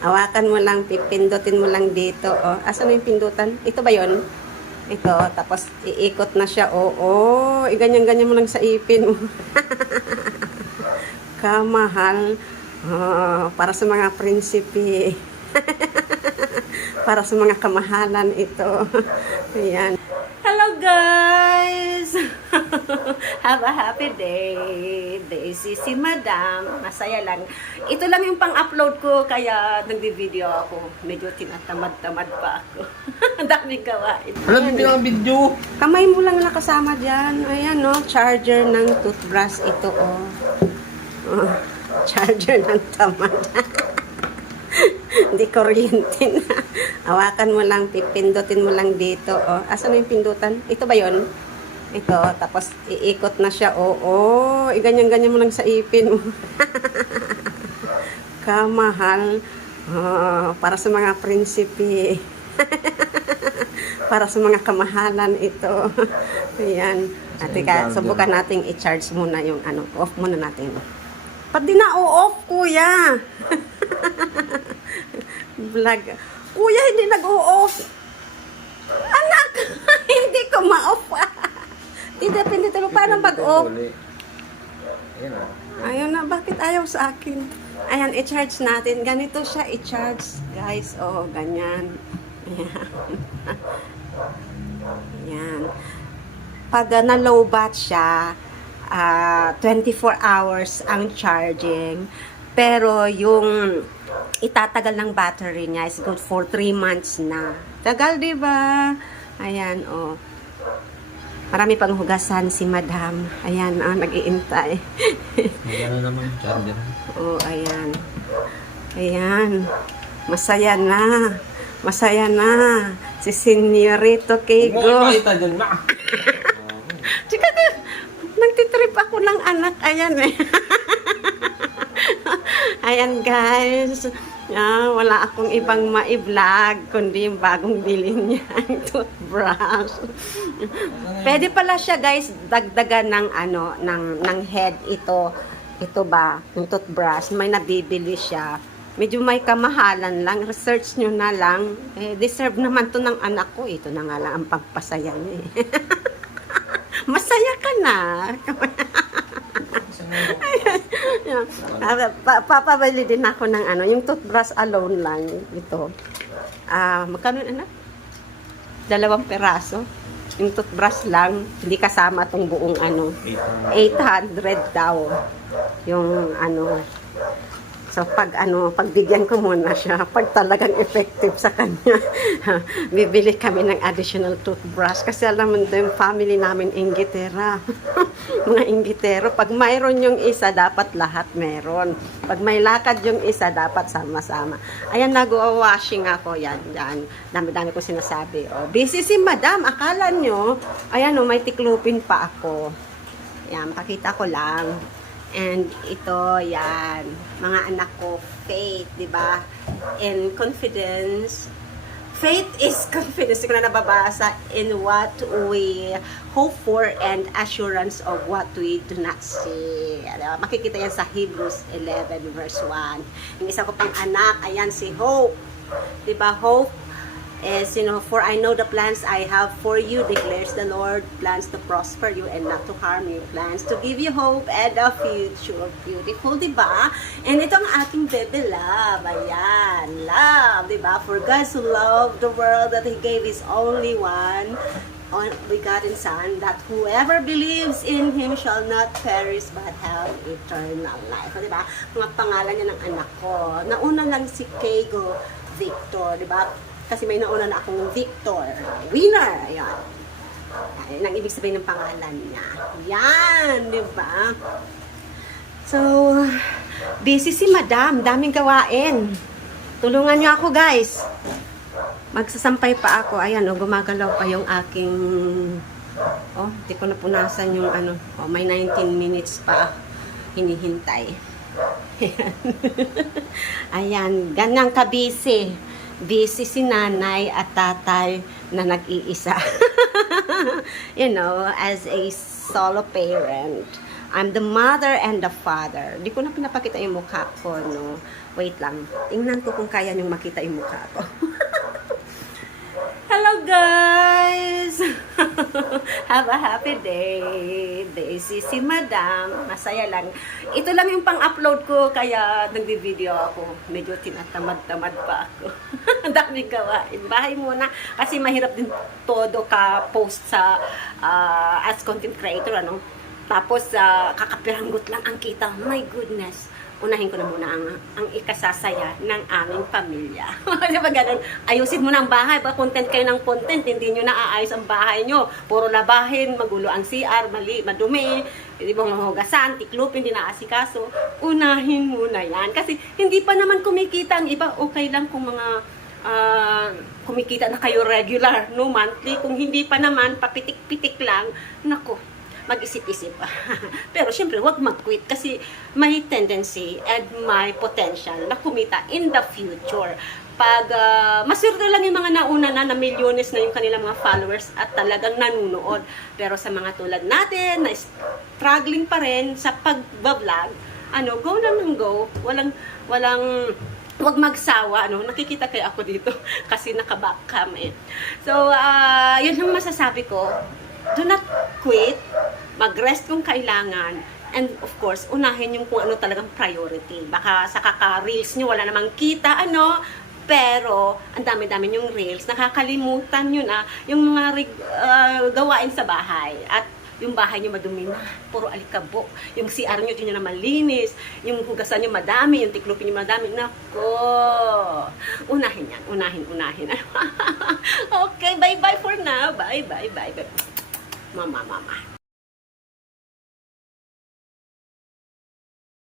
Hawakan mo lang, pipindutin mo lang dito. Oh, asan na yung pindutan? Ito ba yon? Ito, tapos iikot na siya. Oo, ganyan-ganyan mo lang sa ipin mo. Kamahal. Oh, para sa mga prinsipe. Para sa mga kamahalan ito. Ayan. Hello guys! Have a happy day. This is si Madam. Masaya lang. Ito lang yung pang-upload ko kaya nagbi-video ako. Medyo tinatamad-tamad pa ako. Ang daming gawain. Alam mo yung video? Kamay mo lang nakasama dyan. Ayan no, charger ng toothbrush ito oh. Oh, charger ng tamad. Hindi kuryente na. Hawakan mo lang, pipindutin mo lang dito. Oh, asan na yung pindutan? Ito ba yon? Ito, tapos iikot na siya. Oo, ganyan-ganyan mo lang sa ipin mo. Kamahal. Oh, para sa mga prinsipe. Para sa mga kamahalan ito. Ayan. At subukan nating i-charge muna yung ano. Off muna natin. Pag di na off, kuya. Vlog. Kuya, hindi nag-o-off. Anak, hindi ko ma-off. Depende mo paano mag-off. Ayun na, bakit ayaw sa akin? Ayan, i-charge natin. Ganito siya i-charge, guys. Oh, ganyan. Ayan. Ayan. Pag na-low bat siya, 24 hours ang charging. Pero yung itatagal ng battery niya is good for 3 months na. Tagal, di ba? Ayan, oh. Marami pang hugasan si Madam. Ayan, oh, nag-iintay. Ano naman, charger. Oh, ayan. Ayan. Masaya na. Masaya na. Si Senyorito Keigo. Makikita dyan, ma. Tsaka na, nagtitrip ako ng anak. Ayan eh. Ayan guys. Wala akong ibang ma-vlog kundi yung bagong bilhin niya ang toothbrush. Pwede pala siya guys dagdagan ng ano ng head ito. Ito ba, yung toothbrush, may nabibili siya. Medyo may kamahalan lang, research nyo na lang. Deserve naman to ng anak ko. Ito na nga lang ang pagpasaya niya. Masaya ka na. Papabili din ako ng ano, yung toothbrush alone lang ito. Magkano anak? 2 peraso. Yung toothbrush lang, hindi kasama tong buong ano. 800 daw. Yung ano. So pag pagbigyan ko muna siya, pag talagang effective sa kanya, bibili kami ng additional toothbrush kasi alam mo yung family namin inggitera. Mga inggitero, pag mayroon yung isa, dapat lahat meron. Pag may lakad yung isa, dapat sama-sama. Ayan, nag-washing ako. Yan. Dami-dami ko sinasabi. Oh, busy si Madam. Akala nyo, ayan o, may tiklupin pa ako. Yan, pakita ko lang. And ito, yan. Mga anak ko, faith, di ba? And confidence. Faith is confidence. Hindi ko na nababasa in what we hope for and assurance of what we do not see. Diba? Makikita yan sa Hebrews 11 verse 1. Yung isa ko pang anak, ayan si Hope. Diba? Hope is, for I know the plans I have for you, declares the Lord, plans to prosper you and not to harm you, plans to give you hope and a future. Beautiful, diba? And ito ang aking baby love. Ayan, love, diba? For God so loved the world that He gave His only one begotten Son, that whoever believes in Him shall not perish but have eternal life. Diba? Mga pangalan niya ng anak ko. Nauna lang si Keigo Victor, diba? Kasi may nauna na akong Victor. Winner! Ayan. Ayan ang ibig sabihin ng pangalan niya. Yan! Diba? So, busy si Madam. Daming gawain. Tulungan niyo ako, guys. Magsasampay pa ako. Ayan, gumagalaw pa yung aking... hindi ko napunasan yung ano. May 19 minutes pa hinihintay. Ayan, ganyan ka-busy. Busy si nanay at tatay na nag-iisa. As a solo parent. I'm the mother and the father. Di ko na pinapakita yung mukha ko, no? Wait lang. Tingnan ko kung kaya niyong makita yung mukha ko. Hello, guys! Have a happy day. This is si Madam. Masaya lang. Ito lang yung pang-upload ko, kaya nagbi-video ako. Medyo tinatamad-tamad pa ako. Ang daming gawain. Bahay muna. Kasi mahirap din todo ka post sa as content creator, ano? Tapos, kakapiranggot lang ang kita. My goodness. Unahin ko na muna ang ikasasaya ng aming pamilya. Di ba ganun? Ayusin mo na ang bahay. Ba content kayo ng content, hindi nyo naaayos ang bahay nyo. Puro labahin, magulo ang CR, mali, madumi, di ba mahugasan, tiklupin, hindi naasikaso. Unahin muna yan. Kasi hindi pa naman kumikita ang iba. Okay lang kung mga kumikita na kayo regular, no, monthly. Kung hindi pa naman, papitik-pitik lang, nako, mag-isip-isip. Pero syempre, wag mag-quit kasi may tendency and may potential na kumita in the future. Pag maswerte lang yung mga nauna na milyones na yung kanilang mga followers at talagang nanunood. Pero sa mga tulad natin na struggling pa rin sa pag-vlog, go na ng go. Wag magsawa, nakikita kayo ako dito kasi naka-back cam eh. So, yun ang masasabi ko. Do not quit. Mag-rest kung kailangan. And of course, unahin yung kung ano talagang priority. Baka sa kaka-reels nyo, wala namang kita, pero ang dami-dami yung reels. Nakakalimutan nyo na yung mga gawain sa bahay. At yung bahay nyo madumi na, puro alikabok. Yung CR nyo, yun na malinis. Yung hugasan nyo madami, yung tiklupin nyo madami. Nako! Unahin yan. Unahin. Okay, bye-bye for now. Bye. Mama.